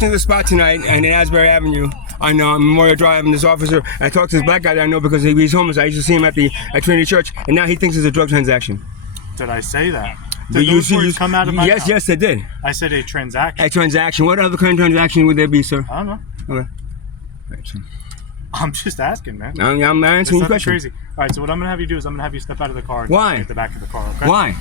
walked into the spot tonight and in Asbury Avenue on Memorial Drive, and this officer, I talked to this black guy that I know because he's homeless. I used to see him at Trinity Church, and now he thinks it's a drug transaction. Did I say that? Did those words come out of my mouth? Yes, they did. I said a transaction. A transaction. What other kind of transaction would there be, sir? I don't know. Okay. Right, so. I'm just asking, man. I'm answering your question. Crazy. All right, so what I'm going to have you do is I'm going to have you step out of the car. And Why? At the back of the car, okay? Why?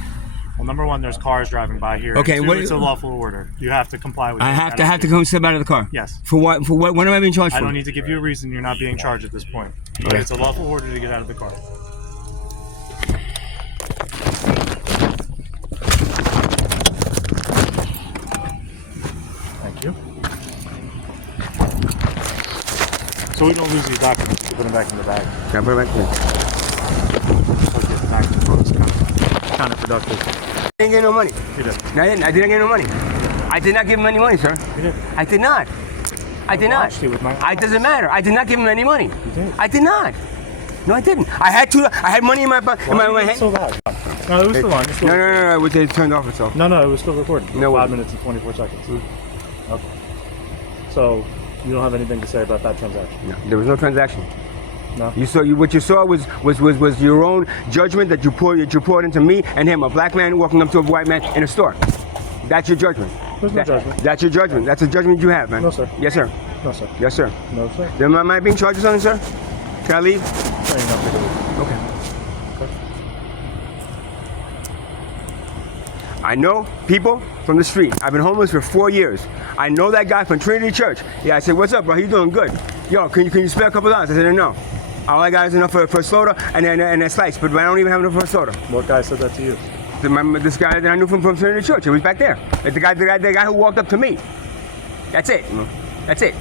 Well, number one, there's cars driving by here. Okay, two, it's a lawful order. You have to comply with it. I have to come step out of the car? Yes. For what? For what? What am I being charged for? I don't need to give you a reason. You're not being charged at this point. But it's a lawful order to get out of the car. Thank you. So we don't lose these documents. You put them back in the bag. Can I put it back there? Okay, the back of the car is kind of productive. I didn't get no money. You did. No, I didn't get no money. I did not give him any money, sir. You did. I did not. I did not. It doesn't matter. I did not give him any money. You did. I did not. No, I didn't. I had money in my hand. So loud. No, it was still on. No. It turned off itself. No, it was still recording. No, 5 minutes and 24 seconds. Okay. So you don't have anything to say about that transaction? No, there was no transaction. No. What you saw was your own judgment that you poured into me and him, a black man walking up to a white man in a store. That's your judgment. There's no judgment. That's your judgment. That's a judgment you have, man. No, sir. Yes, sir. No, sir. Yes, sir. No, sir. Then am I being charged with something, sir? Can I leave? No, you're not free to leave. Okay. I know people from the street. I've been homeless for 4 years. I know that guy from Trinity Church. Yeah, I said, what's up, bro? How you doing? Good. Yo, can you spare a couple dollars? I said, no. All I got is enough for a soda and a slice, but I don't even have enough for a soda. What guy said that to you? This guy that I knew from Trinity Church. It was back there. The guy who walked up to me. That's it. That's it.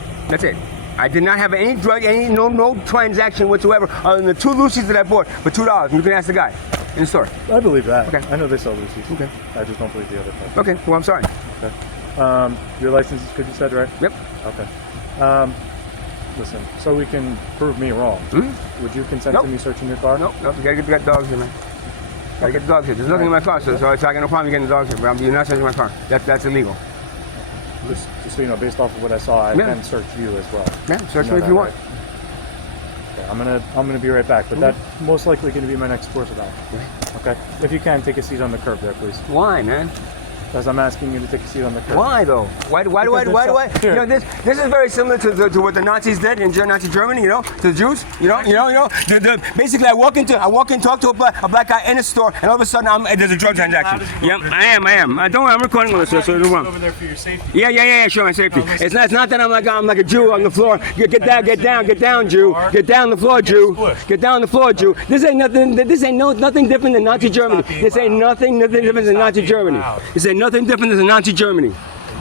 I did not have any drug, no transaction whatsoever other than the 2 Lucy's that I bought for $2. You can ask the guy in the store. I believe that. Okay. I know they sell Lucy's. Okay. I just don't believe the other part. Okay. Well, I'm sorry. Okay. Your license is good, you said, right? Yep. Okay. Listen, so we can prove me wrong. Would you consent to me searching your car? Nope. You gotta get the dogs here, man. Gotta get the dogs here. There's nothing in my car, so I got no problem getting the dogs here. But you're not searching my car. That's illegal. Just so you know, based off of what I saw, I can search you as well. Yeah, search me if you want. Okay, I'm gonna be right back, but that's most likely gonna be my next course of action. Okay. If you can, take a seat on the curb there, please. Why, man? Because I'm asking you to take a seat on the curb. Why though? Why do I? You know, this is very similar to what the Nazis did in Nazi Germany. You know, to the Jews. Basically, I walk in, talk to a black guy in a store, and all of a sudden there's a drug transaction. Yeah, I am. Don't worry, I'm recording all this. So don't worry. Over there for your safety. Yeah, sure, my safety. It's not that I'm like a Jew on the floor. Get down, Jew. Get down the floor, Jew. Get down the floor, Jew. This ain't nothing different than Nazi Germany. This ain't nothing different than Nazi Germany. This ain't nothing different than Nazi Germany. You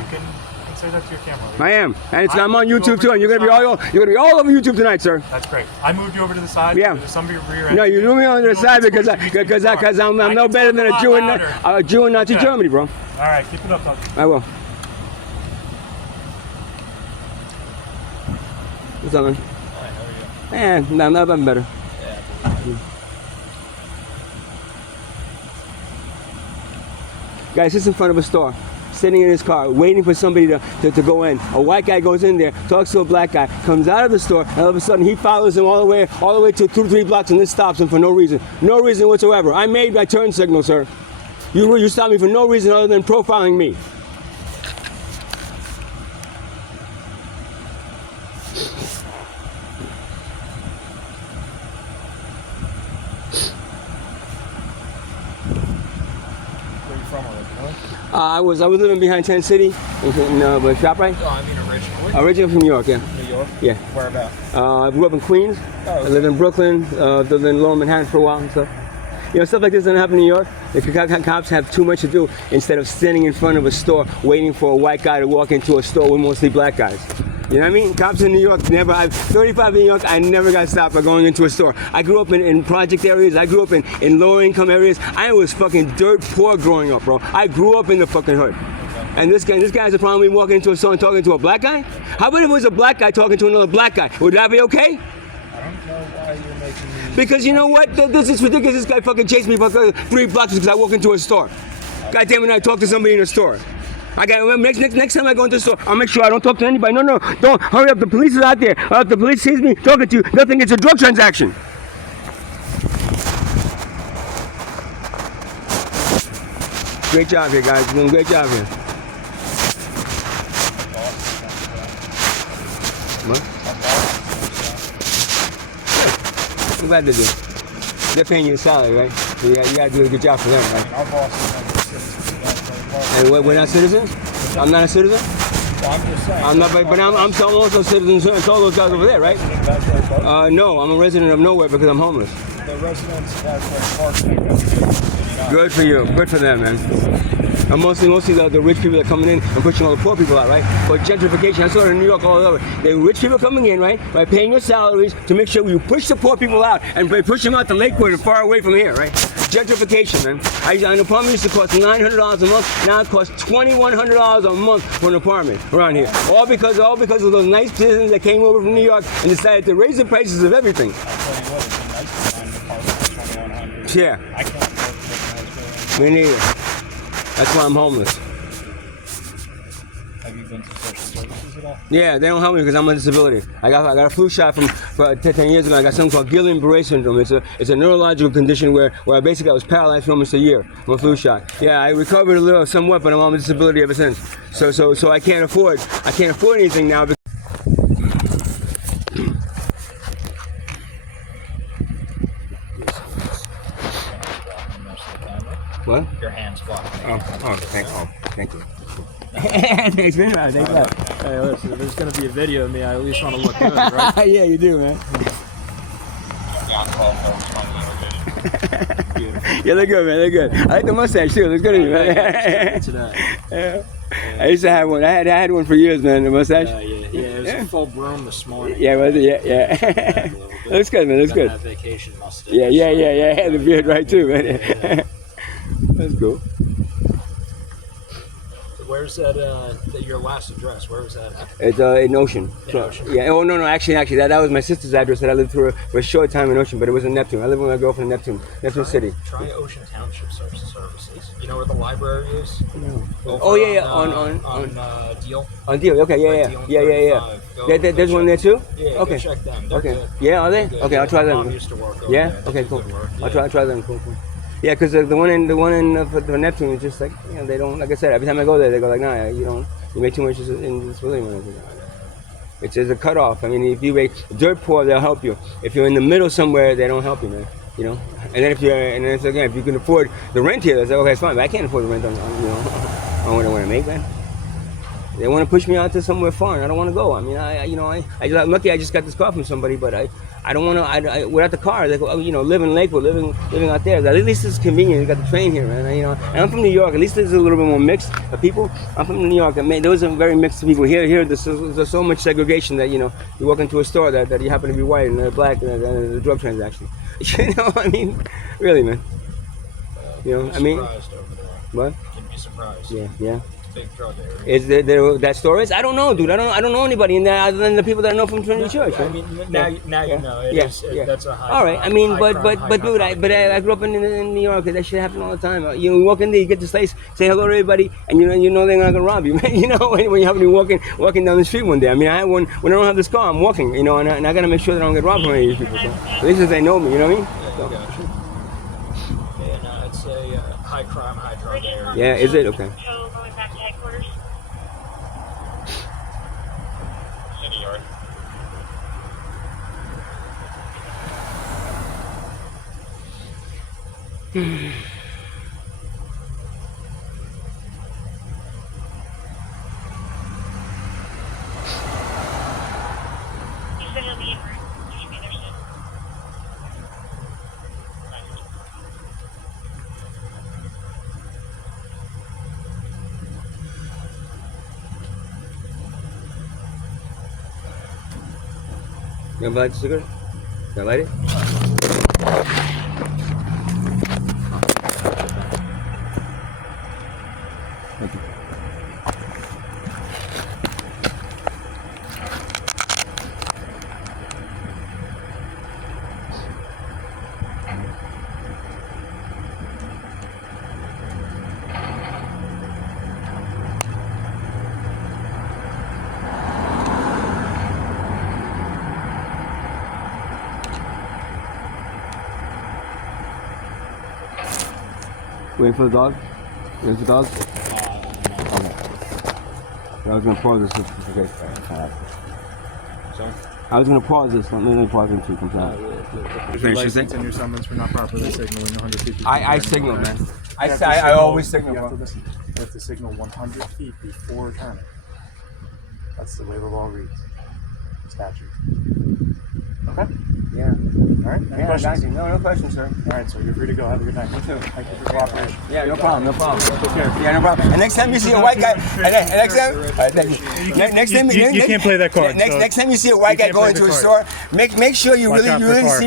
can say that to your camera. I am, and I'm on YouTube too, and you're gonna be all over YouTube tonight, sir. That's great. I moved you over to the side. Yeah. Some of your rear end. No, you moved me on to the side because I'm no better than a Jew in Nazi Germany, bro. All right, keep it up, Doug. I will. What's up, man? Hi, how are you? No, nothing better. Yeah. Guy sits in front of a store, sitting in his car, waiting for somebody to go in. A white guy goes in there, talks to a black guy, comes out of the store, and all of a sudden he follows him all the way to 2 to 3 blocks, and then stops him for no reason whatsoever. I made my turn signal, sir. You stopped me for no reason other than profiling me. I was living behind Tent City in ShopRite. Oh, I mean originally. Originally from New York, yeah. New York? Yeah. Where about? I grew up in Queens. Oh, I lived in Brooklyn. Lived in Lower Manhattan for a while and stuff. You know, stuff like this doesn't happen in New York. If cops have too much to do, instead of standing in front of a store waiting for a white guy to walk into a store with mostly black guys. You know what I mean? Cops in New York never. I'm 35 in New York. I never got stopped by going into a store. I grew up in project areas. I grew up in lower income areas. I was fucking dirt poor growing up, bro. I grew up in the fucking hood. And this guy has a problem with me walking into a store and talking to a black guy? How about if it was a black guy talking to another black guy? Would that be okay? I don't know why you're making me... Because you know what? This is ridiculous. This guy fucking chased me for 3 blocks because I walk into a store. God damn it, I talk to somebody in a store. I got next time I go into the store, I'll make sure I don't talk to anybody. No, don't hurry up. The police is out there. If the police sees me talking to you, they'll think it's a drug transaction. Great job here, guys. You're doing a great job here. What? Good. I'm glad they do. They're paying you a salary, right? So you gotta do a good job for them, right? Our boss is not a citizen. And we're not citizens? I'm not a citizen? Well, I'm just saying. I'm not, but I'm also a citizen to all those guys over there, right? No, I'm a resident of nowhere because I'm homeless. The residents have parking. Good for you. Good for them, man. And mostly the rich people that are coming in and pushing all the poor people out, right? But gentrification, I saw it in New York all over. The rich people coming in, right? By paying your salaries to make sure you push the poor people out and push them out to Lakewood and far away from here, right? Gentrification, man. An apartment used to cost $900 a month. Now it costs $2,100 a month for an apartment around here. All because of those nice citizens that came over from New York and decided to raise the prices of everything. I'll tell you what, it's a nice to find an apartment for $2,100. Yeah. I can't afford to live in Asbury. Me neither. That's why I'm homeless. Have you been to social services at all? Yeah, they don't help me because I'm on disability. I got a flu shot from 10 years ago. I got something called Guillain-Barré syndrome. It's a neurological condition where I was paralyzed for almost a year from a flu shot. Yeah, I recovered a little somewhat, but I'm on disability ever since. So I can't afford anything now. What? Your hands blocking. Thank you. Thanks very much. Thanks a lot. Hey, listen, if there's gonna be a video of me, I at least want to look good, right? Yeah, you do, man. Yeah, they're good, man. They're good. I like the mustache too. It looks good on you, man. Yeah. I used to have one. I had one for years, man. The mustache. It was full bloom this morning. Yeah, was it? Yeah. It looks good, man. It looks good. That vacation mustache. Yeah. I had the beard right too, man. That's cool. Where's that? Your last address? Where was that at? It's in Ocean. In Ocean? Yeah. Oh no. Actually, that was my sister's address that I lived through for a short time in Ocean, but it was in Neptune. I lived with my girlfriend in Neptune City. Try Ocean Township Services. You know where the library is? No. Over Yeah. On Deal. On Deal. Okay. Yeah. There's one there too. Yeah. Okay. Go check them. They're Okay. good. Yeah. Are they? They're good. Okay. I'll try My mom them. used to work over Yeah. there. They Okay. do Cool. good work. I'll Yeah. try them. Cool. Yeah, because the one in the Neptune is just like, they don't, like I said, every time I go there they go like, nah, you make too much in disability. It's a cutoff. I mean, if you make dirt poor, they'll help you. If you're in the middle somewhere, they don't help you, man. And then if you can afford the rent here, they say, okay, it's fine, but I can't afford the rent on what I want to make, man. They want to push me out to somewhere far, and I don't want to go. I mean, I'm lucky I just got this car from somebody, but I don't want to. Without the car, they go, live in Lakewood, living out there. At least it's convenient. You got the train here, man. And I'm from New York. At least there's a little bit more mixed of people. I'm from New York. Those are very mixed people here. There's so much segregation that you walk into a store that you happen to be white and black and a drug transaction. I mean, really, man. I mean, Surprised over there. what? You'd be surprised. Yeah. Big drug area. Is there that store is? I don't know, dude. I don't know anybody in there other than the people that I know from Trinity Church. I Right? mean, now you know. It is. That's a high. All right. crime- I mean, high but crime, high dude, I grew up in New York. That shit happen all the time. You walk in there, you get this place, say hello to everybody, and you know they're not gonna rob you, man. When you happen to be walking down the street one day. I mean, I had one when I don't have this car. I'm walking, and I gotta make sure that I don't get robbed from any of these people. So at least if they know me, you know what I mean? So, And it's a high crime, high drug area. yeah. Is it okay? So going back to headquarters. City yard. You said he'll be in route. He should be there soon. You want to light the cigarette? Can I light it? Thank you. Waiting for the dog? Waiting for the dog? Okay. I was gonna pause this. Okay. Sorry. I was gonna pause this. Let me pause it until it comes out. Your license and your summons for not properly signaling 100 feet. I signal, man. I always signal. You have to Bro. listen. You have to signal 100 feet before turning. That's the way the law reads. Statute. Okay? Yeah. All right? Any questions? No questions, sir. All right, so you're free to go. Have a good night. You too. Thank you for your cooperation. Yeah, no problem. Take care. Yeah, no problem. And next time you see a white guy, and next time, all right, thank you. Next time, You can't play that card. Next time you see a white guy can't going play to a the store, make sure you Watch out for really card. see.